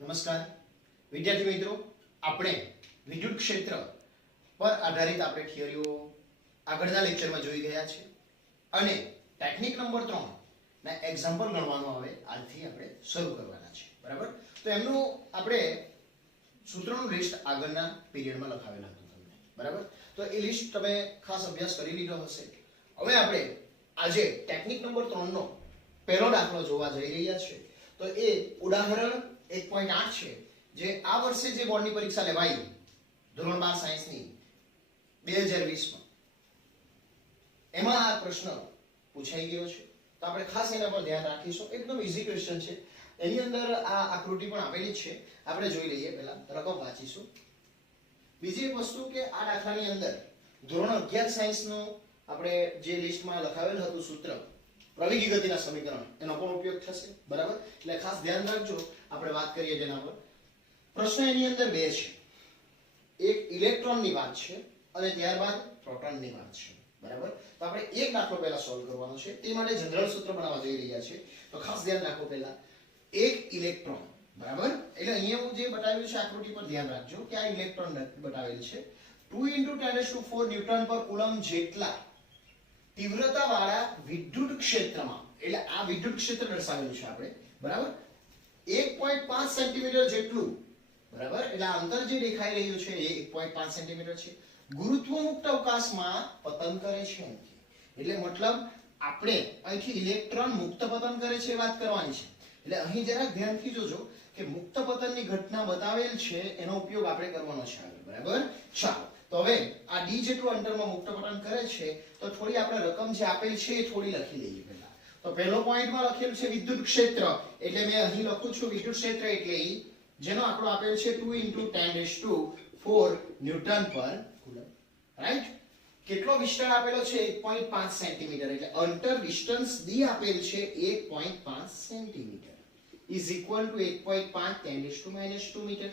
નમસ્કાર વિદ્યાર્થી મિત્રો, આપણે વિદ્યુત ક્ષેત્ર પર આધારિત આપણે થિયરીઓ આગળના લેક્ચરમાં જોઈ ગયા છે અને ટેકનિક નંબર 3 ના એક્ઝામ્પલ ગણવાનું આવે આજથી આપણે શરૂ કરવાના છે. બરાબર? તો એમનું આપણે સૂત્રોનું લિસ્ટ આગળના પીરિયડમાં લખાવેલું હતું તમને. બરાબર? તો એ લિસ્ટ તમે ખાસ અભ્યાસ કરી લીધો હશે. હવે આપણે આજે ટેકનિક નંબર 3 નો પહેલો દાખલો જોવા જઈ રહ્યા છે. તો એ ઉદાહરણ 1.8 છે, જે આ વર્ષે જે બોર્ડની પરીક્ષા લેવાઈ ધોરણ 12 સાયન્સની 2020 માં, એમાં આ પ્રશ્ન પૂછાઈ ગયો છે. તો આપણે ખાસ એના પર ધ્યાન રાખીશું. એકદમ ઈઝી ક્વેશ્ચન છે. એની અંદર આ આકૃતિ પણ આપેલી જ છે, આપણે જોઈ લઈએ. પહેલા રકમ વાંચીશું. બીજી એક વસ્તુ કે આ દાખલાની અંદર ધોરણ 11 સાયન્સનું આપણે જે લિસ્ટમાં લખાવેલ હતું સૂત્ર પ્રવેગી ગતિના સમીકરણ, એનો પણ ઉપયોગ થશે. બરાબર? એટલે ખાસ ધ્યાન રાખજો. આપણે વાત કરીએ જેના પર. પ્રશ્ન એની અંદર બે છે. એક ઇલેક્ટ્રોનની વાત છે અને ત્યારબાદ પ્રોટોનની વાત છે. બરાબર? તો આપણે એક દાખલો પહેલા સોલ્વ કરવાનો છે. તે માટે જનરલ સૂત્ર બનાવવા જઈ રહ્યા છે. તો ખાસ ધ્યાન રાખો. પહેલા એક ઇલેક્ટ્રોન. બરાબર? એટલે અહીંયા હું જે બતાવ્યું છે આકૃતિ પર ધ્યાન રાખજો કે આ ઇલેક્ટ્રોન બતાવેલ છે. 2 × 10⁴ ન્યૂટન પર કુલમ જેટલા તીવ્રતા વાળા વિદ્યુત ક્ષેત્રમાં, એટલે આ વિદ્યુત ક્ષેત્ર દર્શાવેલું છે આપણે. બરાબર? 1.5 સેન્ટીમીટર જેટલું. બરાબર? એટલે આ અંતર જે દેખાઈ રહ્યું છે એ 1.5 સેન્ટીમીટર છે. ગુરુત્વમુક્ત અવકાશમાં પતન કરે છે. એટલે મતલબ આપણે અહીંથી ઇલેક્ટ્રોન મુક્ત પતન કરે છે વાત કરવાની છે. એટલે અહીં જરાક ધ્યાનથી જોજો કે મુક્ત પતનની ઘટના બતાવેલ છે, એનો ઉપયોગ આપણે કરવાનો છે આગળ. બરાબર? ચાલો. તો હવે આ d જેટલું અંતરમાં મુક્ત પતન કરે છે, તો થોડી આપણે રકમ જે આપેલ છે એ થોડી લખી લઈએ પહેલા. તો પહેલો પોઈન્ટમાં લખેલું છે વિદ્યુત ક્ષેત્ર, એટલે મેં અહીં લખું છું વિદ્યુત ક્ષેત્ર એટલે જેનો આંકડો આપેલ છે 2 × 10⁴ ન્યૂટન પર કુલમ. રાઈટ? કેટલો વિસ્તાર આપેલો છે? 1.5 સેન્ટીમીટર. એટલે અંતર ડિસ્ટન્સ d આપેલ છે 1.5 centimetre is equal to 1.5 10⁻² metre.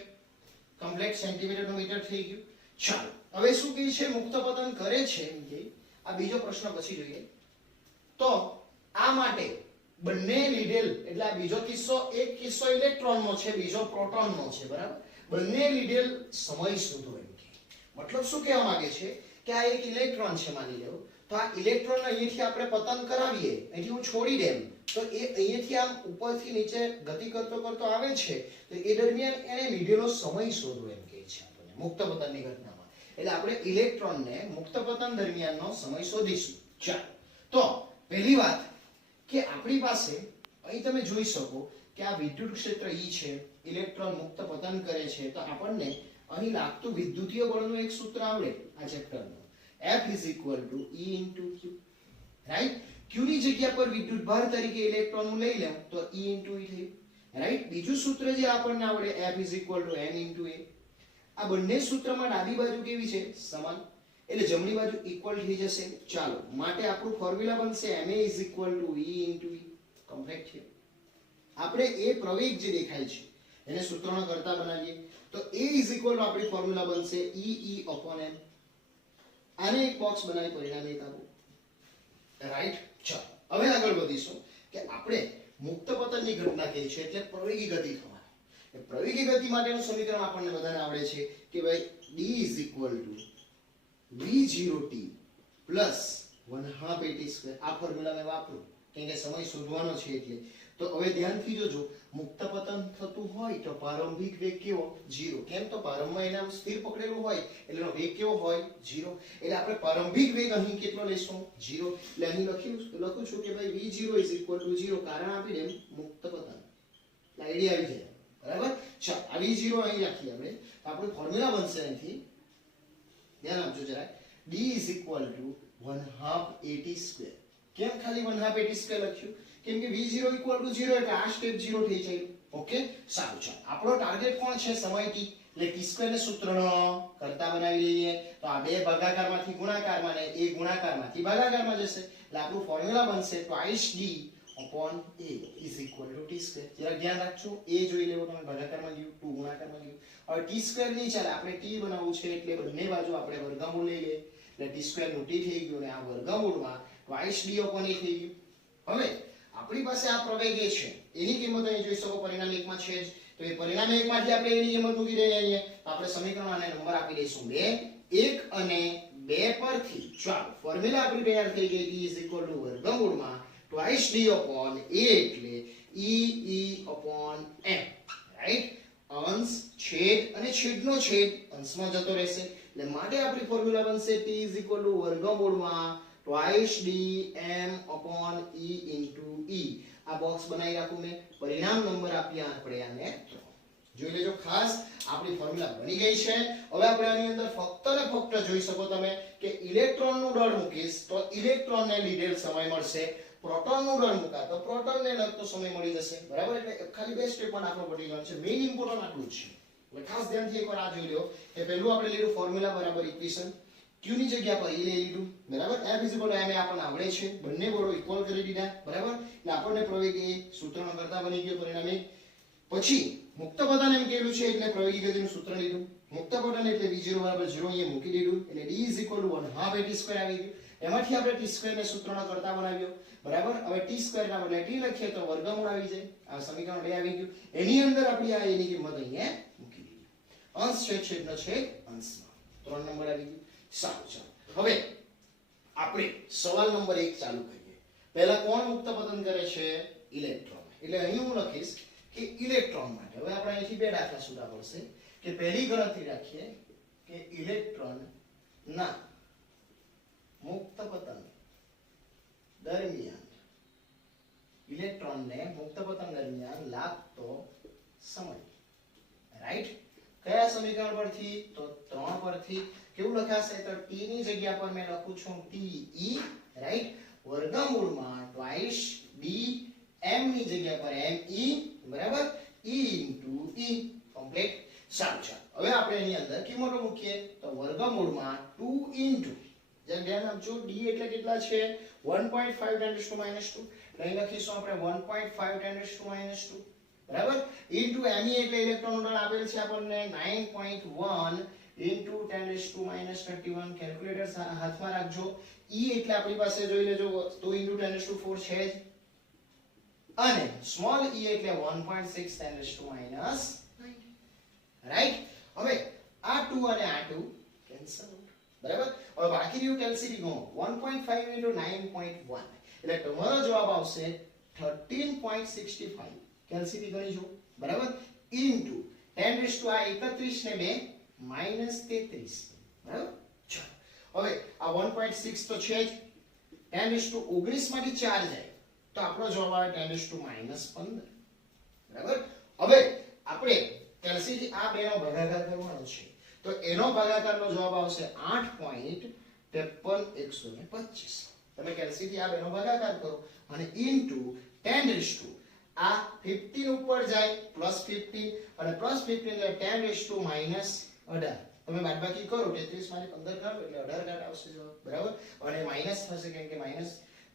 Complete centimetre નું મીટર થઈ ગયું. ચાલો, હવે શું કહે છે? મુક્ત પતન કરે છે એમ કે આ બીજો પ્રશ્ન પછી જોઈએ. તો આ માટે બંને લીધેલ, એટલે આ બીજો કિસ્સો, એક કિસ્સો ઇલેક્ટ્રોનનો છે, બીજો પ્રોટોનનો છે. બરાબર? બંને લીધેલ સમય શોધો એમ કે. મતલબ શું કહેવા માંગે છે કે આ એક ઇલેક્ટ્રોન છે માની લો. તો આ ઇલેક્ટ્રોન અહીંથી આપણે પતન કરાવીએ, અહીંથી હું છોડી દેમ, તો એ અહીંથી આમ ઉપરથી નીચે ગતિ કરતો કરતો આવે છે. તો એ દરમિયાન એને લીધેલો સમય શોધવો એમ કહે છે આપણને મુક્ત પતનની ઘટનામાં. એટલે આપણે ઇલેક્ટ્રોનને મુક્ત પતન દરમિયાનનો સમય શોધીશું. ચાલો, તો પહેલી વાત કે આપણી પાસે અહીં તમે જોઈ શકો કે આ વિદ્યુત ક્ષેત્ર E છે, ઇલેક્ટ્રોન મુક્ત પતન કરે છે. તો આપણને અહીં લાગતું વિદ્યુતીય બળનું એક સૂત્ર આવડે આ ચેપ્ટરનું. F = E × Q. Right? Q ની જગ્યા પર વિદ્યુત ભાર તરીકે ઇલેક્ટ્રોન હું લઈ લઉં તો E × E થયું. રાઈટ? બીજું સૂત્ર જે આપણને આવડે F = N × A. આ બંને સૂત્રમાં ડાબી બાજુ કેવી છે? સમાન. એટલે જમણી બાજુ ઇક્વલ થઈ જશે. ચાલો, માટે આપણું ફોર્મ્યુલા બનશે Ma = E × E. કમ્પ્લીટ છે. આપણે એ પ્રવેગ જે દેખાય છે એને સૂત્રનો કરતા બનાવીએ તો A = આપણી ફોર્મ્યુલા બનશે E/m. આને એક બોક્સ બનાવી પરિણામ એક આપો. રાઈટ? ચાલો, હવે આગળ વધીશું કે આપણે મુક્ત પતનની ઘટના કહી છે એટલે પ્રવેગી ગતિ થવાની. પ્રવેગી ગતિ માટેનું સમીકરણ આપણને બધાને આવડે છે કે ભાઈ D = v0t + 1/2at². આ ફોર્મ્યુલા મેં વાપરું કેમ કે સમય શોધવાનો છે એટલે. તો હવે ધ્યાનથી જોજો, મુક્ત પતન થતું હોય તો પ્રારંભિક વેગ કેવો? 0. કેમ? તો પ્રારંભમાં એને આમ સ્થિર પકડેલું હોય એટલે એનો વેગ કેવો હોય? 0. એટલે આપણે પ્રારંભિક વેગ અહીં કેટલો લેશું? 0. એટલે અહીં લખું છું કે ભાઈ v0 = 0, કારણ આપી દે મુક્ત પતન. આઈડિયા આવી જાય. બરાબર? ચાલો, આ v0 અહીં રાખીએ આપણે. તો આપણું ફોર્મ્યુલા બનશે અહીંથી, ધ્યાન આપજો જરા, D = 1/2at². કેમ ખાલી 1/2at² લખ્યું? કેમ કે v0 = 0 એટલે આ સ્ટેપ 0 થઈ જાય. ઓકે? સારું. ચાલો, આપણો ટાર્ગેટ કોણ છે? સમય t. એટલે t² ને સૂત્રનો કરતા બનાવી લઈએ. તો આ બે ભાગાકારમાંથી ગુણાકારમાં ને એ ગુણાકારમાંથી ભાગાકારમાં જશે. એટલે આપણું ફોર્મ્યુલા બનશે 2D/A = t². જરા ધ્યાન રાખજો, a જોઈ લેવો તમે, ભાગાકારમાં ગયું, 2 ગુણાકારમાં ગયું. હવે t² નહીં ચાલે, આપણે t બનાવવું છે એટલે બંને બાજુ આપણે વર્ગમૂળ લઈ લઈએ. એટલે t² નું t થઈ ગયું અને આ વર્ગમૂળમાં 2D/A થઈ ગયું. હવે આપણી પાસે આ પ્રવેગ છે એની કિંમત અહીં જોઈ શકો પરિણામ 1 માં છે જ, તો એ પરિણામ 1 માંથી આપણે એની કિંમત મૂકી દઈએ અહીંયા, તો આપણે સમીકરણ અને નંબર આપી દઈશું 2, 1 અને 2 પરથી ચાલો ફોર્મ્યુલા આપણી તૈયાર થઈ ગઈ, e વર્ગમૂળમાં twice d upon a એટલે e upon m, રાઈટ? અંશ છેદ અને છેદનો છેદ અંશમાં જતો રહેશે, એટલે માટે આપણી ફોર્મ્યુલા બનશે t વર્ગમૂળમાં twice d m upon e into e. આ બોક્સ બનાવી રાખું મેં, પરિણામ નંબર આપ્યા આપણે આને 3. જોઈ લેજો ખાસ, આપણી ફોર્મ્યુલા બની ગઈ છે. હવે આપણે આની અંદર ફક્ત ને ફક્ત જોઈ શકો તમે કે ઇલેક્ટ્રોનનું દળ મૂકીશ તો ઇલેક્ટ્રોનને લીધેલ સમય મળશે, પ્રોટોનનું દળ મૂકા તો પ્રોટોનને લગતો સમય મળી જશે, બરાબર? એટલે ખાલી બે સ્ટેપમાં દાખલો પડી ગયો છે. મેઈન ઇમ્પોર્ટન્ટ આટલું જ છે. એટલે ખાસ ધ્યાનથી એકવાર આ જોઈ લો કે પહેલું આપણે લીધું ફોર્મ્યુલા બરાબર ઇક્વેશન, q ની જગ્યા પર e લઈ લીધું, બરાબર? f m આપણને આવડે છે, બંને બળો ઇક્વલ કરી દીધા, બરાબર? એટલે આપણને પ્રવેગી સૂત્રનો કરતા બની ગયો પરિણામે. પછી મુક્ત પદાને એમ કહેલું છે એટલે પ્રવેગી ગતિનું સૂત્ર લીધું, મુક્ત પદાને એટલે v0 બરાબર 0 અહીંયા મૂકી દીધું, એટલે d 1/2 t² આવી ગયું. એમાંથી આપણે t² ને સૂત્રનો કરતા બનાવ્યો, બરાબર? હવે t² ના બદલે t લખીએ તો વર્ગમૂળ આવી જાય, આ સમીકરણ 2 આવી ગયું. એની અંદર આપણી આ એની કિંમત અહીંયા મૂકી દીધી, અંશ છેદ છેદનો છેદ અંશમાં 3 નંબર આવી ગયું. સારું, ચાલો હવે આપણે સવાલ નંબર 1 ચાલુ કરીએ. પહેલા કોણ મુક્ત પતન કરે છે? ઇલેક્ટ્રોન. એટલે અહીં હું લખીશ કે ઇલેક્ટ્રોન માટે હવે આપણે અહીંથી બે દાખલા શોધવા પડશે કે પહેલી ગણતરી રાખીએ કે ઇલેક્ટ્રોન ના મુક્ત પતન દરમિયાન ઇલેક્ટ્રોનને મુક્ત પતન દરમિયાન લાગતો સમય, રાઈટ? કયા સમીકરણ પરથી? તો 3 પરથી. કેવું લખાશે? તો t ની જગ્યા પર મેં લખું છું te, રાઈટ? વર્ગમૂળમાં twice d m ની જગ્યા પર me, બરાબર? e into e, complete. સારું, ચાલો હવે આપણે એની અંદર કિંમતો મૂકીએ તો વર્ગમૂળમાં 2 into, જેમ ધ્યાન આપજો, d એટલે કેટલા છે? 1.5 10 to -2, અહીં લખીશું આપણે 1.5 10 to -2, બરાબર? into me એટલે ઇલેક્ટ્રોનનું દળ આપેલ છે આપણને 9.1 into 10 to -31. કેલ્ક્યુલેટર હાથમાં રાખજો. e એટલે આપણી પાસે જોઈ લેજો 2 into 10 to 4 છે જ, અને સ્મોલ e એટલે 1.6 10 to -9, રાઈટ? હવે આ 2 અને આ 2 કેન્સલ આઉટ, બરાબર? હવે બાકી રહ્યું કેલ્સીટી ગણો, 1.5 into 9.1 એટલે તમારો જવાબ આવશે 13.65. કેલ્સીટી ગણી જો, બરાબર? into 10 to આ 31 ને 2 -33, બરાબર? ચાલો હવે આ 1.6 તો છે જ, 10 to 19 માંથી 4 જાય તો આપણો જવાબ આવે 10 to -15, બરાબર? હવે આપણે કેલ્સીટી આ બેનો ભાગાકાર કરવાનો છે તો એનો ભાગાકારનો જવાબ આવશે 8.53 તમે કેલ્સીટી આ બેનો ભાગાકાર કરો અને ઇન્ટુ 10 to આ 15 ઉપર જાય +15 અને +15 એટલે 10 to -18, તમે બાદબાકી કરો 33 માંથી 15 કાઢો એટલે 18 કાઢ આવશે જવાબ, બરાબર? અને માઈનસ થશે કેમ કે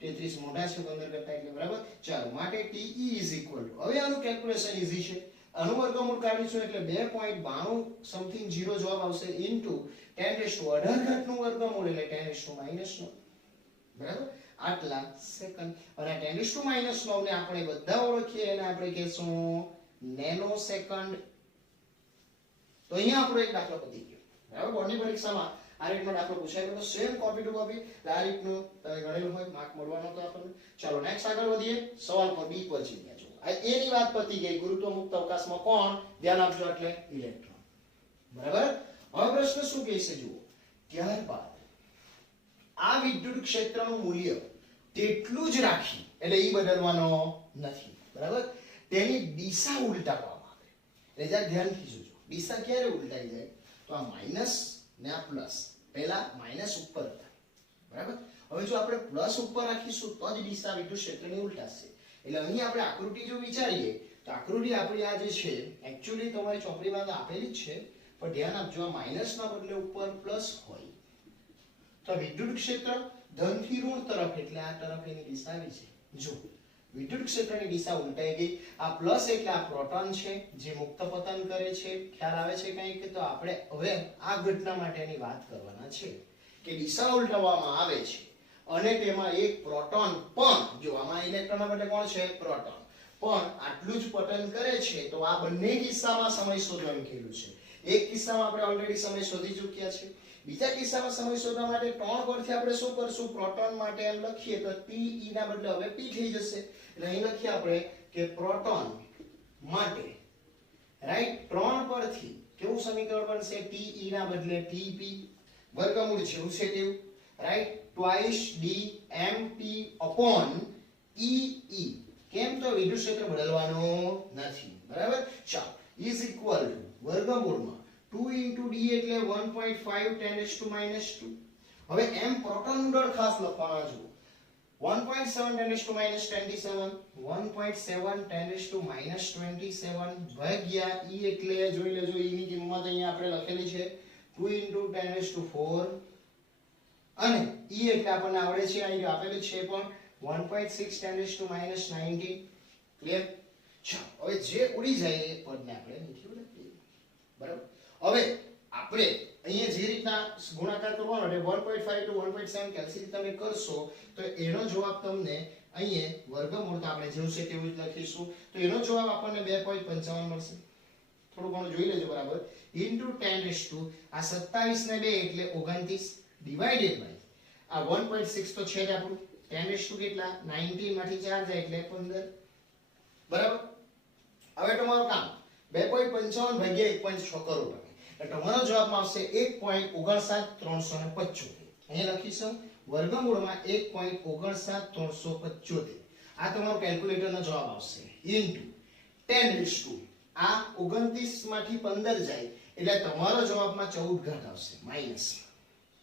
-33 મોટા છે 15 કરતા એટલે, બરાબર? ચાલો માટે te હવે આનું કેલ્ક્યુલેશન ઈઝી છે, આનું વર્ગમૂળ કાઢીશું એટલે 2.92 સમથિંગ 0 જવાબ આવશે ઇન્ટુ 10 to 18 નું વર્ગમૂળ એટલે 10 to -9, બરાબર? આટલા સેકન્ડ. અને 10 to -9 ને આપણે બધા ઓળખીએ અને આપણે કહેશું નેનો સેકન્ડ. તો અહીંયા આપણો એક દાખલો પતી ગયો, બરાબર? બોર્ડની પરીક્ષામાં આ રીતનો દાખલો પૂછાયેલો, સેમ કોપી ટુ કોપી આ રીતનું તમે ગણેલું હોય, માર્ક મળવાનો તો આપણને. ચાલો નેક્સ્ટ આગળ વધીએ, સવાલ પર બી પર જઈએ. જો આ એની વાત પતી ગઈ, ગુરુત્વ મુક્ત અવકાશમાં કોણ? ધ્યાન આપજો, એટલે ઇલેક્ટ્રોન, બરાબર? હવે પ્રશ્ન શું કહે છે જુઓ, ત્યારબાદ આ વિદ્યુત ક્ષેત્રનું મૂલ્ય તેટલું જ રાખી, એટલે ઈ બદલવાનો નથી, બરાબર? તેની દિશા ઉલટાવવામાં આવે. એટલે જરા ધ્યાનથી જોજો, દિશા ક્યારે ઉલટાઈ જાય? તો આ માઈનસ ને આ પ્લસ, પહેલા માઈનસ ઉપર હતા, બરાબર? હવે જો આપણે પ્લસ ઉપર રાખીશું તો જ દિશા વિદ્યુત ક્ષેત્રની ઉલટાશે. એટલે અહીં આપણે આકૃતિ જો વિચારીએ તો આકૃતિ આપણી આ જે છે એક્ચ્યુઅલી તમારી ચોપડીમાં આપેલી જ છે, પણ ધ્યાન આપજો આ માઈનસ ના બદલે ઉપર પ્લસ હોય તો વિદ્યુત ક્ષેત્ર ધનથી ઋણ તરફ, એટલે આ તરફ એની દિશા આવી છે. જો વિદ્યુત ક્ષેત્રની દિશા ઉલટાઈ ગઈ. આ પ્લસ એટલે આ પ્રોટોન છે જે મુક્ત પતન કરે છે. ખ્યાલ આવે છે કંઈક? તો આપણે હવે આ ઘટના માટેની વાત કરવાના છે કે દિશા ઉલટાવવામાં આવે છે અને તેમાં એક પ્રોટોન પણ, જો આમાં ઇલેક્ટ્રોનના બદલે કોણ છે? પ્રોટોન પણ આટલું જ પતન કરે છે તો આ બંને કિસ્સામાં સમય શોધો એમ કીધું છે. એક કિસ્સામાં આપણે ઓલરેડી સમય શોધી ચૂક્યા છે. બીજા કિસ્સામાં સમય શોધવા માટે 3 પરથી આપણે શું કરશું? પ્રોટોન માટે એમ લખીએ તો pe ના બદલે હવે p થઈ જશે. એટલે અહીં લખીએ આપણે કે પ્રોટોન માટે રાઈટ 3 પરથી કેવું સમીકરણ બનશે? te ના બદલે tp વર્ગમૂળ જેવું છે તેવું right twice dmp upon ee. કેમ? તો વિદ્યુત ક્ષેત્ર બદલવાનો નથી. બરાબર? ચાલો ઇઝ ઇક્વલ ટુ વર્ગમૂળમાં 2 * d એટલે 1.5 10⁻². હવે m પ્રોટોનનું દળ ખાસ લખવાના જુઓ 1.7 10⁻27 1.7 10⁻27 ભાગ્યા e એટલે જોઈ લેજો e ની કિંમત અહીંયા આપણે લખેલી છે 2 * 10⁴ અને e એટલે આપણને આવડે છે અહીં આપેલું છે પણ 1.6 10⁻19 ક્લિયર. ચાલો હવે જે ઉડી જાય એ પદને આપણે નીચે લખીએ. બરાબર? હવે આપણે અહીંયા જે રીતના ગુણાકાર કરવાનો એટલે 1.5 to 1.7 કેલ્સી તમે કરશો તો એનો જવાબ તમને અહીંયા વર્ગમૂળ તો આપણે જેવું છે તેવું જ લખીશું તો એનો જવાબ આપણને 2.55 મળશે. થોડું ઘણું જોઈ લેજો. બરાબર? ઇન્ટુ 10 આ 27 ને 2 એટલે 29 ડિવાઇડેડ બાય આ 1.6 તો છે જ આપણું 10 કેટલા 19 માંથી 4 જાય એટલે 15. બરાબર? હવે તમારું કામ 2.55 ભાગ્યા 1.6 કરવું પડે એટલે તમારો જવાબમાં આવશે 1.59375. અહીંયા લખીશું વર્ગમૂળમાં 1.59375. આ તમારો કેલ્ક્યુલેટરનો જવાબ આવશે ઇન્ટુ 10 આ 29 માંથી 15 જાય એટલે તમારો જવાબમાં 14 ઘાત આવશે માઈનસ.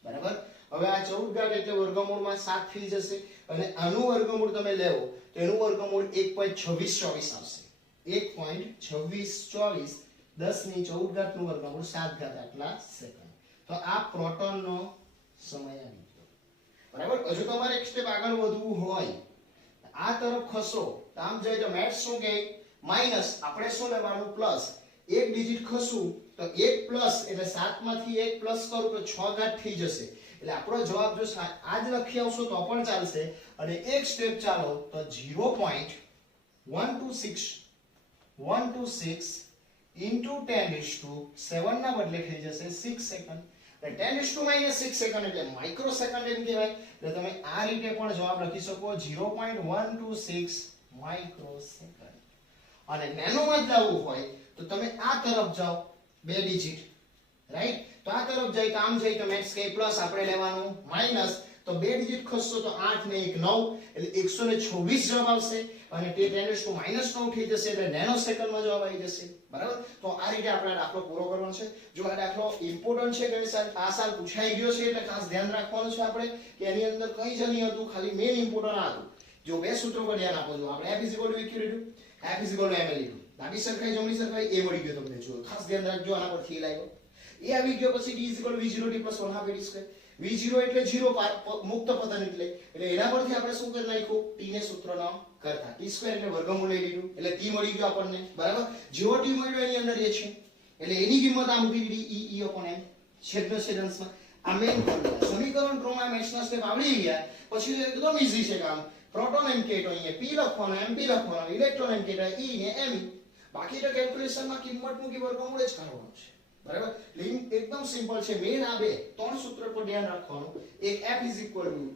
બરાબર? હવે આ 14 ઘાત એટલે વર્ગમૂળમાં 7 થઈ જશે અને આનું વર્ગમૂળ તમે લેવો તો એનું વર્ગમૂળ 1.2624 આવશે. 1.2624 10 ની 14 ઘાત નું વર્ગમૂળ 7 ઘાત આટલા સેકન્ડ. તો આ પ્રોટોનનો સમય આવી ગયો. બરાબર? હજુ તમારે એક સ્ટેપ આગળ વધવું હોય આ તરફ ખસો તો આમ જાય તો મેથ્સ શું કહે માઈનસ આપણે શું લેવાનું પ્લસ એક ડિજિટ ખસું તો 1 પ્લસ એટલે 7 માંથી 1 પ્લસ કરું તો 6 ઘાત થઈ જશે. એટલે આપણો જવાબ જો આ જ લખી આવશો તો પણ ચાલશે અને એક સ્ટેપ ચાલો તો 0.126 into 10⁻7 ના બદલે થઈ જશે 6 સેકન્ડ. એટલે 10⁻6 સેકન્ડ એટલે માઇક્રો સેકન્ડ એમ કહેવાય. એટલે તમે આ રીતે પણ જવાબ લખી શકો 0.126 માઇક્રો સેકન્ડ. અને નેનોમાં જ લાવવું હોય તો તમે આ તરફ જાઓ બે ડિજિટ રાઈટ તો આ તરફ જાય તો આમ જાય તો મેથ્સ કે પ્લસ આપણે લેવાનું માઈનસ તો બે ડિજિટ ખસશો તો 8 ને 1 9 એટલે 126 જવાબ આવશે અને તે 10⁻9 થઈ જશે એટલે નેનો સેકન્ડમાં જવાબ આવી જશે. બરાબર? તો આ રીતે આપણે દાખલો પૂરો કરવાનો છે. જો આ દાખલો ઇમ્પોર્ટન્ટ છે ગઈ સાલ આ સાલ પૂછાઈ ગયો છે એટલે ખાસ ધ્યાન રાખવાનું છે આપણે કે એની અંદર કંઈ જ નહીં હતું ખાલી મેઈન ઇમ્પોર્ટન્ટ આ હતું. જો બે સૂત્રો પર ધ્યાન આપો જો આપણે f = eq લીધું f = ml લીધું ડાબી સરખાઈ જમણી સરખાઈ એ મળી ગયો તમને. જો ખાસ ધ્યાન રાખજો આના પરથી લાગ્યો એ આવી ગયો પછી d = v0t + 1/2 v0 એટલે 0 મુક્ત પતન એટલે એના પરથી આપણે શું કરી નાખ્યું t ને સૂત્રનો કરતા t² એટલે વર્ગમૂળ લઈ લીધું એટલે t મળી ગયો આપણને. બરાબર? જેવો t મળ્યો એની અંદર એ છે એટલે એની કિંમત આ મૂકી દીધી e / m છેદમાં. આ મેઈન ફોર્મ્યુલા સમીકરણ 3 માં મેથ્સના સ્ટેપ આવડી ગયા પછી એકદમ ઈઝી છે કામ. પ્રોટોન એમ કે તો અહીંયા p લખવાનો mp લખવાનો ઇલેક્ટ્રોન એમ કે e ને me. બાકી તો કેલ્ક્યુલેશનમાં કિંમત મૂકી વર્ગમૂળ જ કરવાનો છે. બરાબર? એકદમ સિમ્પલ છે. મેઈન આ બે ત્રણ સૂત્ર પર ધ્યાન રાખવાનું. એક f =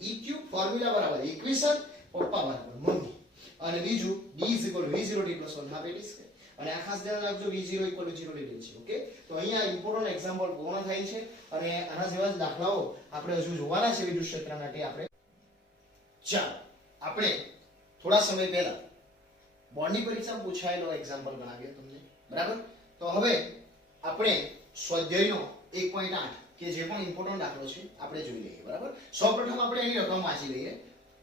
eq ફોર્મ્યુલા બરાબર ઇક્વેશન પપ્પા બરાબર મમ્મી અને બીજું d = v0t + 1/2 અને આ ખાસ ધ્યાન રાખજો v0 = 0 લીધેલ છે. ઓકે? તો અહીંયા ઇમ્પોર્ટન્ટ એક્ઝામ્પલ પૂર્ણ થાય છે અને આના જેવા જ દાખલાઓ આપણે હજુ જોવાના છે વિદ્યુત ક્ષેત્ર માટે આપણે. ચાલો આપણે થોડા સમય પહેલા બોર્ડની પરીક્ષામાં પૂછાયેલો એક્ઝામ્પલ બનાવ્યો તમને. બરાબર? તો હવે આપણે સ્વાધ્યાયનો 1.8 કે જે પણ ઇમ્પોર્ટન્ટ દાખલો છે આપણે જોઈ લઈએ. બરાબર? સૌપ્રથમ આપણે એની રકમ વાંચી લઈએ.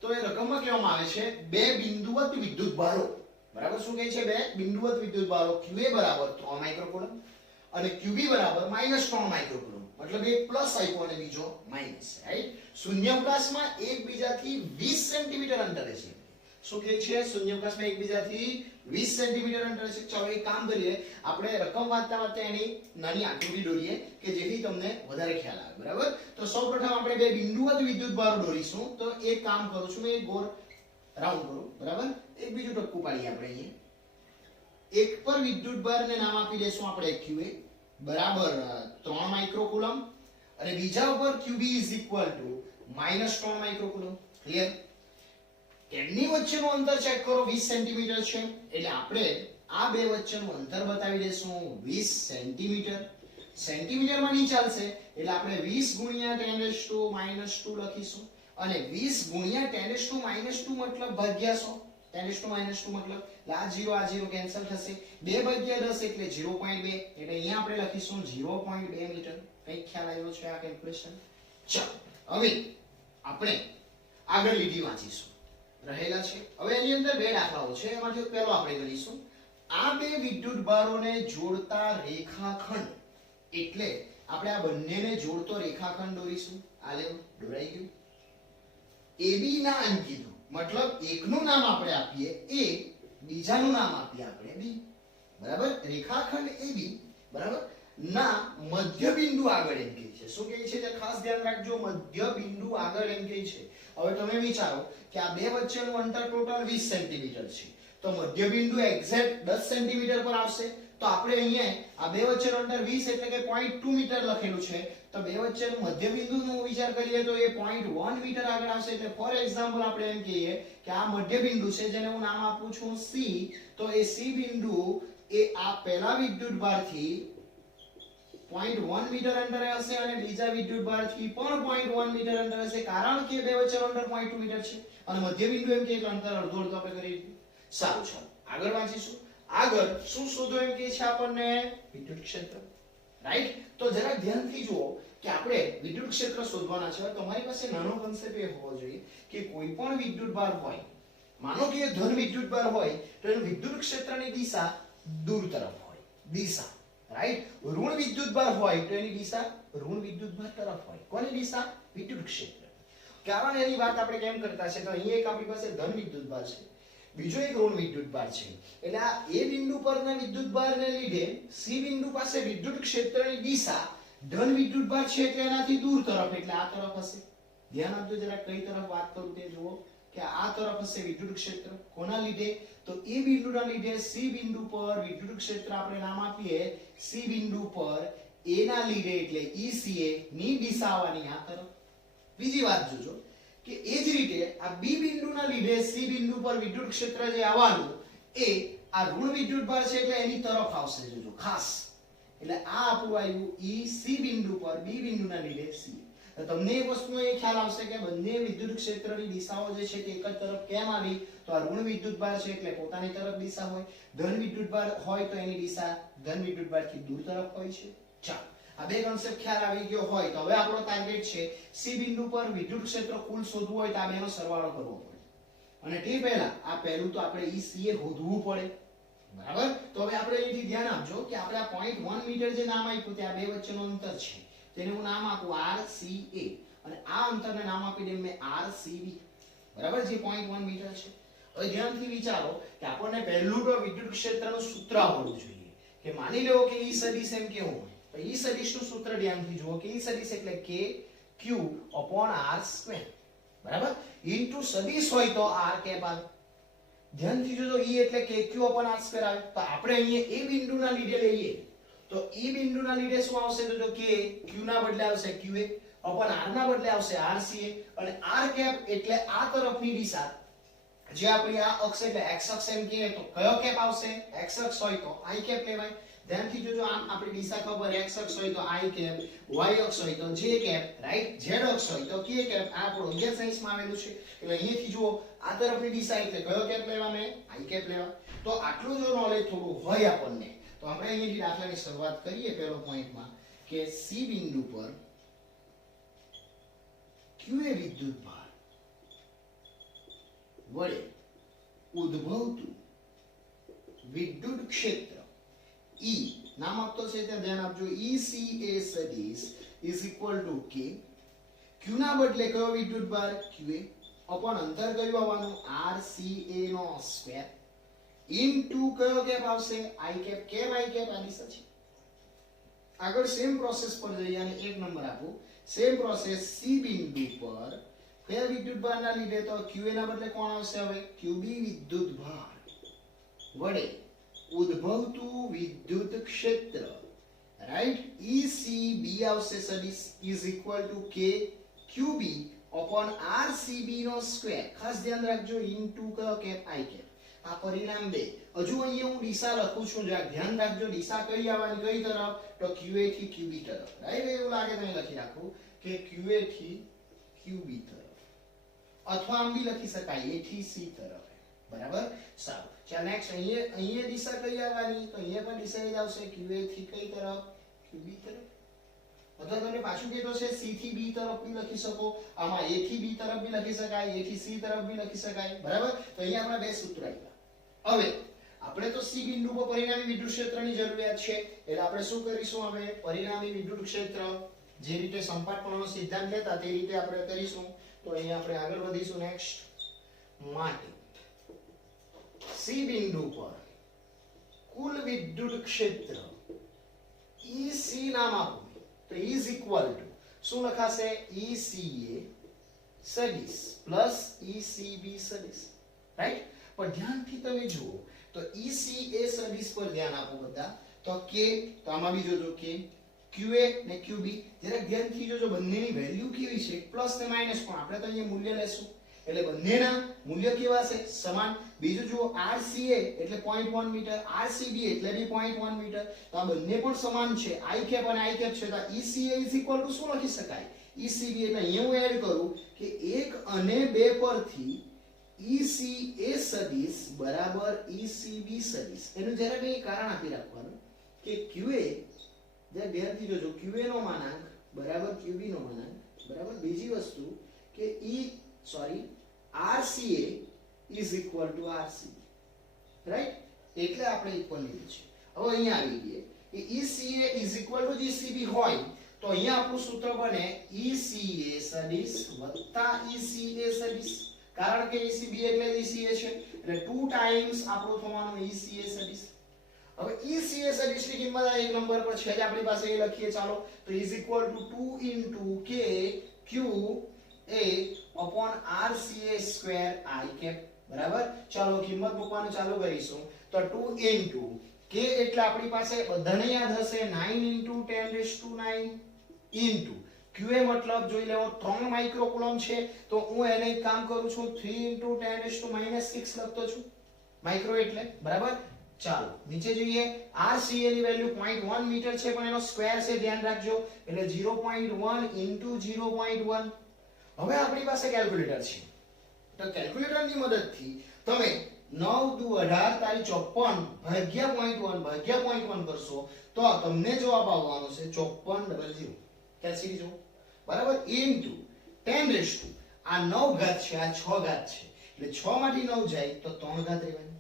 તો એ રકમમાં કહેવામાં આવે છે બે બિંદુવત વિદ્યુતભારો. બરાબર? શું કહે છે? બે બિંદુવત વિદ્યુતભારો qa = 3 માઇક્રોકુલમ અને qb = -3 માઇક્રોકુલમ. મતલબ એક પ્લસ આપ્યો અને બીજો માઈનસ. રાઈટ? શૂન્યાવકાશમાં એકબીજાથી 20 સેન્ટીમીટર અંતરે છે. શું કહે છે? શૂન્યાવકાશમાં એકબીજાથી 20 સેન્ટીમીટર અંતરે છે. ચાલો એક કામ કરીએ આપણે રકમ વાંચતા વાંચતા એની નાની આકૃતિ દોરીએ કે જેથી તમને વધારે ખ્યાલ આવે. બરાબર? તો સૌપ્રથમ આપણે બે બિંદુવત વિદ્યુતભારો દોરીશું. તો એક કામ કરું છું મેં એક ગોળ રાઉન્ડ કરું. બરાબર? એક બીજું ટપકું પાડીએ આપણે અહીંયા એક પર વિદ્યુતભારને નામ આપી દેશું આપણે QA બરાબર 3 માઇક્રોકુલમ અને બીજા ઉપર QB -3 માઇક્રોકુલમ. ક્લિયર? તેમની વચ્ચેનું અંતર ચેક કરો 20 સેન્ટીમીટર છે એટલે આપણે આ બે વચ્ચેનું અંતર બતાવી દેશું 20 સેન્ટીમીટર. સેન્ટીમીટરમાં નહીં ચાલશે એટલે આપણે 20 ગુણ્યા 10⁻² લખીશું અને 20 ગુણ્યા 10⁻² મતલબ ભાગ્યા 100. 10⁻² મતલબ આ 0 કેન્સલ થશે. 2 ભાગ્યા 10 એટલે 0.2 એટલે અહીંયા આપણે લખીશું 0.2 મીટર. કઈ ખ્યાલ આવ્યો છે આ કેલ્ક્યુલેશન? ચાલો હવે આપણે આગળ લીટી વાંચીશું રહેલા છે. હવે એની અંદર બે દાખલાઓ છે એમાંથી પહેલો આપણે ગણીશું. આ બે વિદ્યુતભારોને જોડતા રેખાખંડ એટલે આપણે આ બંનેને જોડતો રેખાખંડ દોરીશું. આ લેવો દોરાઈ ગયું. AB નામ કીધું મતલબ એકનું નામ આપણે આપીએ A, બીજાનું નામ આપીએ આપણે B. બરાબર? રેખાખંડ AB બરાબર ના મધ્ય બિંદુ આગળ એમ કહે છે. શું કહે છે તે ખાસ ધ્યાન રાખજો. મધ્ય બિંદુ આગળ એમ કહે છે. હવે તમે વિચારો કે આ બે વચ્ચેનું અંતર ટોટલ 20 સેન્ટીમીટર છે તો મધ્ય બિંદુ એક્ઝેક્ટ 10 સેન્ટીમીટર પર આવશે. તો આપણે અહીંયા આ બે વચ્ચેનું અંતર 20 એટલે કે 0.2 મીટર લખેલું છે તો બે વચ્ચેનું મધ્ય બિંદુનો વિચાર કરીએ તો એ 0.1 મીટર આગળ આવશે. એટલે ફોર એક્ઝામ્પલ આપણે એમ કહીએ કે આ મધ્ય બિંદુ છે જેને હું નામ આપું છું C. તો એ C બિંદુ એ આ પહેલા વિદ્યુતભારથી 0.1 મીટર અંતરે હશે અને બીજા વિદ્યુતભારથી પણ 0.1 મીટર અંતરે હશે કારણ કે બે વચ્ચેનું અંતર 0.2 મીટર છે અને મધ્ય બિંદુ એમ કે અંતર અડધો અડધો આપણે કરી દીધું. સારું ચાલો આગળ વાંચીશું. આગળ શું શોધો એમ કે છે આપણને વિદ્યુત ક્ષેત્ર. રાઈટ? તો જરા ધ્યાનથી જુઓ કે આપણે વિદ્યુત ક્ષેત્ર શોધવાના છે. તમારી પાસે નાનો કન્સેપ્ટ એ હોવો જોઈએ કે કોઈ પણ વિદ્યુતભાર હોય માનો કે ધન વિદ્યુતભાર હોય તો એનું વિદ્યુત ક્ષેત્રની દિશા દૂર તરફ હોય. દિશા રાઈટ? ઋણ વિદ્યુતભાર હોય તો એની દિશા ઋણ વિદ્યુતભાર તરફ હોય. કોની દિશા? વિદ્યુત ક્ષેત્ર. કારણ એની વાત આપણે કેમ કરતા છે તો અહીંયા એક આપણી પાસે ધન વિદ્યુતભાર છે બીજો એક ઋણ વિદ્યુતભાર છે એટલે આ A બિંદુ પરના વિદ્યુતભારને લીધે C બિંદુ પાસે વિદ્યુત ક્ષેત્રની દિશા ધન વિદ્યુતભાર છે એટલે એનાથી દૂર તરફ એટલે આ તરફ હશે. ધ્યાન આપજો જરા કઈ તરફ વાત કરું તે જુઓ કે આ તરફ હશે વિદ્યુત ક્ષેત્ર. કોના લીધે? તો A બિંદુના લીધે C બિંદુ પર વિદ્યુત ક્ષેત્ર આપણે નામ આપીએ C બિંદુ પર A ના લીધે એટલે ECA ની દિશા આવવાની આ તરફ. બીજી વાત જોજો કે એ જ રીતે આ B બિંદુના લીધે C બિંદુ પર વિદ્યુત ક્ષેત્ર જે આવવાનું એ આ ઋણ વિદ્યુતભાર છે એટલે એની તરફ આવશે. જોજો ખાસ એટલે આ આપણું આવ્યું EC બિંદુ પર B બિંદુના લીધે C. તો તમને એક વસ્તુનો એ ખ્યાલ આવશે કે બંને વિદ્યુત ક્ષેત્રની દિશાઓ જે છે તે એક જ તરફ કેમ આવી તો આ ઋણ વિદ્યુતભાર છે એટલે પોતાની તરફ દિશા હોય ધન વિદ્યુતભાર હોય તો એની દિશા ધન વિદ્યુતભારથી દૂર તરફ હોય છે. ચાલો આ બે કોન્સેપ્ટ ખ્યાલ આવી ગયો હોય તો હવે આપણો ટાર્ગેટ છે C બિંદુ પર વિદ્યુત ક્ષેત્ર કુલ શોધવું હોય તો આ બેનો સરવાળો કરવો પડે અને તે પહેલા આ પહેલું તો આપણે ECA શોધવું પડે. બરાબર? તો હવે આપણે અહીંથી ધ્યાન આપજો કે આપણે આ 0.1 મીટર જે નામ આપ્યું તે આ બે વચ્ચેનું અંતર છે તેને હું નામ આપું RCA અને આ અંતરને નામ આપી દઉં મેં RCB. બરાબર? જે 0.1 મીટર છે. હવે ધ્યાનથી વિચારો કે આપણને પહેલું તો વિદ્યુત ક્ષેત્રનું સૂત્ર આવડવું જોઈએ કે માની લો કે E સદિશ એમ કેવું હોય તો E સદિશનું સૂત્ર ધ્યાનથી જુઓ કે E સદિશ એટલે KQ/R². બરાબર? ઇન્ટુ સદિશ હોય તો R કેપ આવે. ધ્યાનથી જોજો E એટલે KQ/R² આવે તો આપણે અહીંયા A બિંદુના લીધે લઈએ તો E બિંદુના લીધે શું આવશે તો જો કે Q ના બદલે આવશે QA upon R ના બદલે આવશે RCA અને R કેપ એટલે આ તરફની દિશા જે આપણી આ અક્ષ એટલે x અક્ષ એમ કહીએ તો કયો કેપ આવશે? x અક્ષ હોય તો I કેપ લેવાય. ધ્યાનથી જોજો આમ આપણી દિશા ખબર x અક્ષ હોય તો I કેપ y અક્ષ હોય તો j કેપ રાઈટ z અક્ષ હોય તો k કેપ. આ આપણો ઇન્ડિયન સાયન્સમાં આવેલું છે એટલે અહીંયાથી જુઓ આ તરફની દિશા એટલે કયો કેપ લેવા મેં? I કેપ લેવા. તો આટલું જો નોલેજ થોડું હોય આપણને તો આપણે અહીંથી દાખલાની શરૂઆત કરીએ પહેલો પોઈન્ટમાં કે C બિંદુ પર QA વિદ્યુતભાર વડે ઉદ્ભવતું વિદ્યુત ક્ષેત્ર E નામ આપતો છે ત્યાં ધ્યાન આપજો ECA સદિશ is equal to K Q ના બદલે કયો વિદ્યુતભાર? QA upon અંતર કયું આવવાનું? RCA નો સ્ક્વેર ઇન્ટુ કયો કેપ આવશે? I cap. કેમ I કેપ? આ દિશા છે. આગળ સેમ પ્રોસેસ પર જઈએ અને એક નંબર આપો. સેમ પ્રોસેસ C બિંદુ પર કયા વિદ્યુતભારના લીધે તો QA ના બદલે કોણ આવશે હવે? QB વિદ્યુતભાર વડે ઉદ્ભવતું વિદ્યુત ક્ષેત્ર, રાઈટ, ECB આવશે સદિશ is equal to K QB upon RCB નો સ્ક્વેર. ખાસ ધ્યાન રાખજો ઇન્ટુ કયો કેપ I કેપ. આ પરિણામ 2. હજુ અહીંયા હું દિશા લખું છું, જરા ધ્યાન રાખજો દિશા કઈ આવવાની, કઈ તરફ, તો QA થી QB તરફ, રાઈટ. એવું લાગે તો અહીં લખી રાખું કે QA થી QB તરફ, અથવા આમ બી લખી શકાય A થી C તરફ, બરાબર. સારું, ચાલ નેક્સ્ટ. અહીંયા દિશા કઈ આવવાની, તો અહીંયા પણ દિશા એ જ આવશે QA થી કઈ તરફ, QB તરફ. અથવા તમને પાછું કહેતો છે C થી B તરફ બી લખી શકો, આમાં A થી B તરફ બી લખી શકાય, A થી C તરફ બી લખી શકાય, બરાબર. તો અહીંયા આપણા બે સૂત્ર આવ્યા. હવે આપણે તો C બિંદુ પર પરિણામી વિદ્યુત ક્ષેત્રની જરૂરિયાત છે, એટલે આપણે શું કરીશું, હવે પરિણામી વિદ્યુત ક્ષેત્ર જે રીતે સંપાતપણાનો સિદ્ધાંત લેતા તે રીતે આપણે કરીશું. તો અહીંયા આપણે આગળ વધીશું. નેક્સ્ટ, માટે C બિંદુ પર કુલ વિદ્યુત ક્ષેત્ર EC નામ આપો, તો ઇઝ ઇક્વલ ટુ શું લખાશે, ECA સદિશ પ્લસ ECB સદિશ, રાઈટ. પણ ધ્યાનથી તમે જુઓ તો ECA સદિશ પર ધ્યાન આપો બધા, તો K, તો આમાં બી જોજો K, QA ને QB, જરા ધ્યાનથી જોજો બંનેની વેલ્યુ કેવી છે, પ્લસ ને માઈનસ, પણ આપણે તો અહીંયા મૂલ્ય લેશું એટલે બંનેના મૂલ્ય કેવા છે, સમાન. બીજું જુઓ RCA એટલે 0.1 મીટર, RCB એટલે બી 0.1 મીટર, તો આ બંને પણ સમાન છે, I કેપ અને I કેપ છે, તો ECA ઇઝ ઇક્વલ ટુ શું લખી શકાય, ECB. એટલે અહીંયા હું એડ કરું કે 1 અને 2 પરથી ECA સદિશ બરાબર ECB સદિશ. એનું જરા કંઈ કારણ આપી રાખવાનું કે QA, જે ધ્યાનથી જોજો, QA નો માનાંક બરાબર QB નો માનાંક, બરાબર. બીજી વસ્તુ કે RCA is equal to RCB, right. એટલે આપણે ઇક્વલ લીધું છે. હવે અહીંયા આવી ગઈએ કે ECA is equal to GCB હોય તો અહીંયા આપણું સૂત્ર બને ECA સદિશ વત્તા ECA સદિશ, કારણ કે ECB એટલે ECA છે, એટલે 2 ટાઈમ્સ આપણું થવાનું ECA સદિશ. હવે ECA સદિશની કિંમત આ એક નંબર પર છે જ આપણી પાસે, એ લખીએ ચાલો. તો is equal two 2 into K QA upon RCA square I cap, બરાબર. ચાલો કિંમત મૂકવાનું ચાલુ કરીશું. તો 2 into K એટલે આપણી પાસે બધાને યાદ હશે 9 into 10⁹ into QA મતલબ જોઈ લેવો 3 માઇક્રોકુલમ છે, તો હું એને એક કામ કરું છું 3 into 10⁻⁻6 લખતો છું, માઇક્રો એટલે, બરાબર. ચાલો નીચે જોઈએ. RCA ની વેલ્યુ 0.1 મીટર છે, પણ એનો સ્ક્વેર છે, ધ્યાન રાખજો, એટલે 0.1 into 0.1. હવે આપણી પાસે કેલ્ક્યુલેટર છે, તો કેલ્ક્યુલેટરની મદદથી તમે 9 દુ 18 તારી 54 ભાગ્યા 0.1 ભાગ્યા 0.1 કરશો તો તમને જવાબ આવવાનો છે 5400. કેલ્સી જો, બરાબર, ઇન્ટુ 10⁻, આ 9 ઘાત છે, આ 6 ઘાત છે, એટલે 6 માંથી 9 જાય તો 3 ઘાત રહેવાની,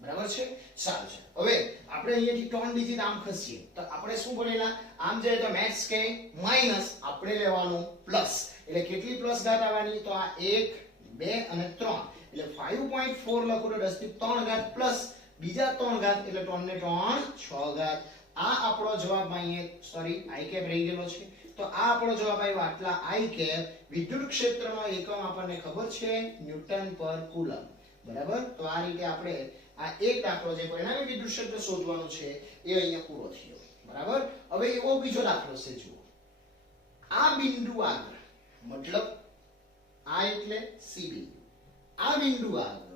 બરાબર છે. સારું છે. હવે આપણે અહીંયાથી 3 ડિજિટ આમ ખસીએ તો આપણે શું ભણેલા, આમ જાય તો મેથ્સ કે માઈનસ, આપણે લેવાનું પ્લસ, એટલે કેટલી પ્લસ ઘાત આવવાની, તો આ 1 2 અને 3, એટલે 5.4 લખો તો 10 થી 3 ઘાત પ્લસ બીજા 3 ઘાત, એટલે 3 ને 3 6 ઘાત. આ આપણો જવાબ અહીંયા I કેપ રહી ગયેલો છે, તો આ આપણો જવાબ આવ્યો આટલા I કેપ. વિદ્યુત ક્ષેત્રનો એકમ આપણને ખબર છે ન્યૂટન પર કુલમ, બરાબર. તો આ રીતે આપણે આ એક દાખલો જે પરિણામી વિદ્યુત ક્ષેત્ર શોધવાનો છે એ અહીંયા પૂરો થયો, બરાબર. હવે એવો બીજો દાખલો છે, જુઓ. આ બિંદુ આગળ, મતલબ આ એટલે C બિંદુ, આ બિંદુ આગળ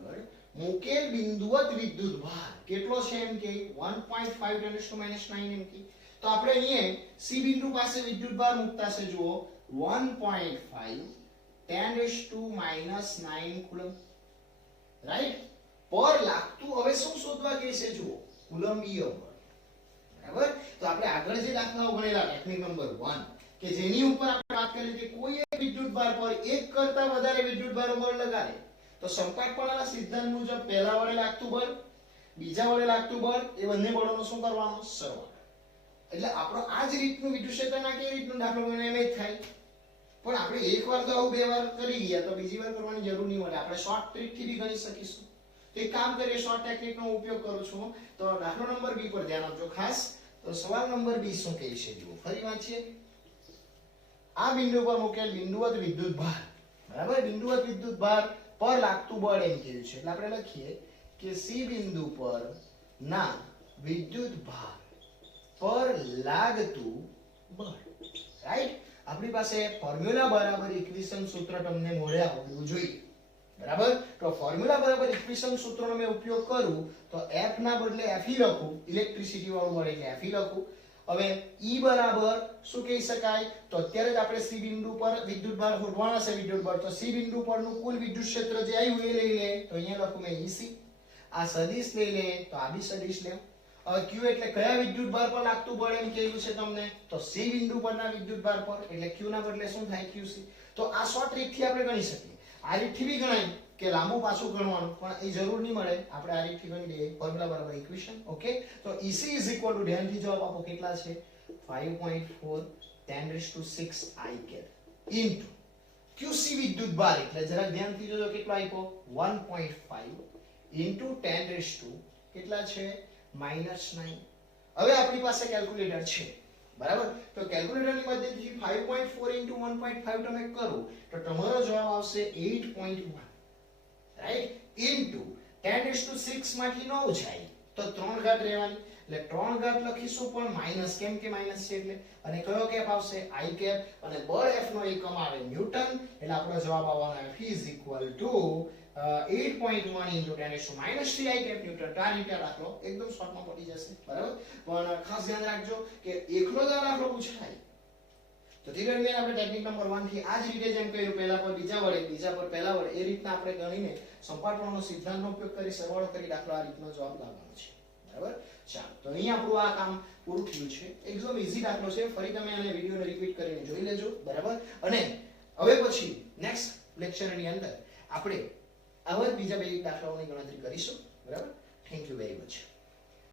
મુકેલ બિંદુવત વિદ્યુત ભાર કેટલો છે એમ કે 1.5 10⁻⁹ એમ કે. તો આપણે અહીંયા C બિંદુ પાસે વિદ્યુત ભાર મુકતા છે, જુઓ 1.5 10⁻⁹ કુલમ, રાઈટ, પર લાગતું. હવે શું શોધવા કહે છે, જુઓ કુલંબીય બળ, બરાબર. તો આપણે આગળ જે દાખલાઓ ગણેલા ટેકનિક નંબર 1 કે જેની ઉપર આપણે વાત કરી કે કોઈ એક વિદ્યુત ભાર પર એક કરતા વધારે વિદ્યુત ભાર બળ લગાડે તો સંપાતપણાના સિદ્ધાંત મુજબ પહેલા વડે લાગતું બળ, બીજા વડે લાગતું બળ, એ બંને બળોનો શું કરવાનો, સરવાળો. એટલે આપણો આ જ રીતનું વિદ્યુત ક્ષેત્રના કેવી રીતનો દાખલો ગણ્યો એમ જ થાય. પણ આપણે એકવાર તો આવું 2 વાર કરી ગયા તો બીજી વાર કરવાની જરૂર નહીં મળે, આપણે શોર્ટ ટ્રીક થી બી ગણી શકીશું. તો એક કામ કરીએ, શોર્ટ ટેકનિકનો ઉપયોગ કરું છું. તો દાખલો નંબર 2 પર ધ્યાન આપજો ખાસ. તો સવાલ નંબર 2 શું કહે છે, જુઓ ફરી વાંચીએ. આ બિંદુ પર મુકેલ બિંદુવત વિદ્યુત ભાર, બરાબર, બિંદુવત વિદ્યુત ભાર પર લાગતું બળ એમ કહ્યું છે, એટલે આપણે લખીએ કે C બિંદુ પર ના વિદ્યુત ભાર પર લાગતું બળ, રાઈટ. આપણી પાસે ફોર્મ્યુલા બરાબર ઇક્વેશન સૂત્ર તમને મોઢે આવડવું જોઈએ, બરાબર. તો ફોર્મ્યુલા બરાબર ઇક્વેશન સૂત્રનો મેં ઉપયોગ કરું તો F ના બદલે Fe લખું, ઇલેક્ટ્રિસિટી વાળું મળે એટલે Fe લખું. હવે E બરાબર શું કહી શકાય, તો અત્યારે જ આપણે C બિંદુ પર વિદ્યુત ભાર શોધવાનો છે, વિદ્યુત બળ. તો C બિંદુ પરનું કુલ વિદ્યુત ક્ષેત્ર જે આવ્યું એ લઈ લે, તો અહીંયા લખું મેં EC. આ સદિશ લઈ લે તો આ બી સદિશ લે. હવે Q એટલે કયા વિદ્યુત ભાર પર લાગતું બળ એમ કહેલું છે તમને, તો C બિંદુ પરના વિદ્યુત ભાર પર, એટલે Q ના બદલે શું થાય QC. તો આ શોર્ટ ટ્રીકથી આપણે ગણી શકીએ. આ રીતથી બી ગણાય કે લાંબુ પાછું ગણવાનું, પણ એ જરૂર નહીં મળે, આપણે આ રીતથી ગણી લઈએ. ફોર્મ્યુલા બરાબર ઇક્વેશન. ઓકે, તો EC ધ્યાનથી જવાબ આપો કેટલા છે, 5.4 10⁶ I cap ઇન્ટુ QC વિદ્યુત ભાર એટલે જરા ધ્યાનથી જોજો કેટલો આપ્યો, 1.5 ઇન્ટુ 10 કેટલા છે -9. હવે આપણી પાસે કેલ્ક્યુલેટર છે, બરાબર. તો કેલ્ક્યુલેટરની મદદથી 5.4 ઇન્ટુ 1.5 તમે કરો તો તમારો જવાબ આવશે 8.1, રાઈટ. ઇન્ટુ 10⁶ માંથી 9 જાય તો 3 ઘાત રહેવાની, એટલે 3 ઘાત લખીશું પણ માઈનસ, કેમ કે માઈનસ છે એટલે. અને કયો કેપ આવશે, I cap. અને બળ F નો એકમ આવે ન્યૂટન, એટલે આપણો જવાબ આવવાનો F is equal to 8.1 into 10⁻³ I cap newton. આ રીતે દાખલો એકદમ શોર્ટમાં પડી જશે, બરાબર. પણ ખાસ ધ્યાન રાખજો કે એકલો જ આ દાખલો પૂછાય તો તે દરમિયાન આપણે ટેકનિક નંબર 1 થી આ જ રીતે જેમ કર્યું, પહેલા પર બીજા વડે, બીજા પર પહેલા વડે, એ રીતના આપણે ગણીને સંપાટવાનો સિદ્ધાંતનો ઉપયોગ કરી સરવાળો કરી દાખલો આ રીતનો જવાબ લાવવાનો છે, બરાબર. ચાલો, તો અહીં આપણું આ કામ પૂરું થયું છે. એકદમ ઈઝી દાખલો છે, ફરી તમે આને વિડિયોને રિપીટ કરીને જોઈ લેજો, બરાબર. અને હવે પછી નેક્સ્ટ લેક્ચરની અંદર આપણે આવા જ બીજા બે દાખલાઓની ગણતરી કરીશું, બરાબર. Thank you very much.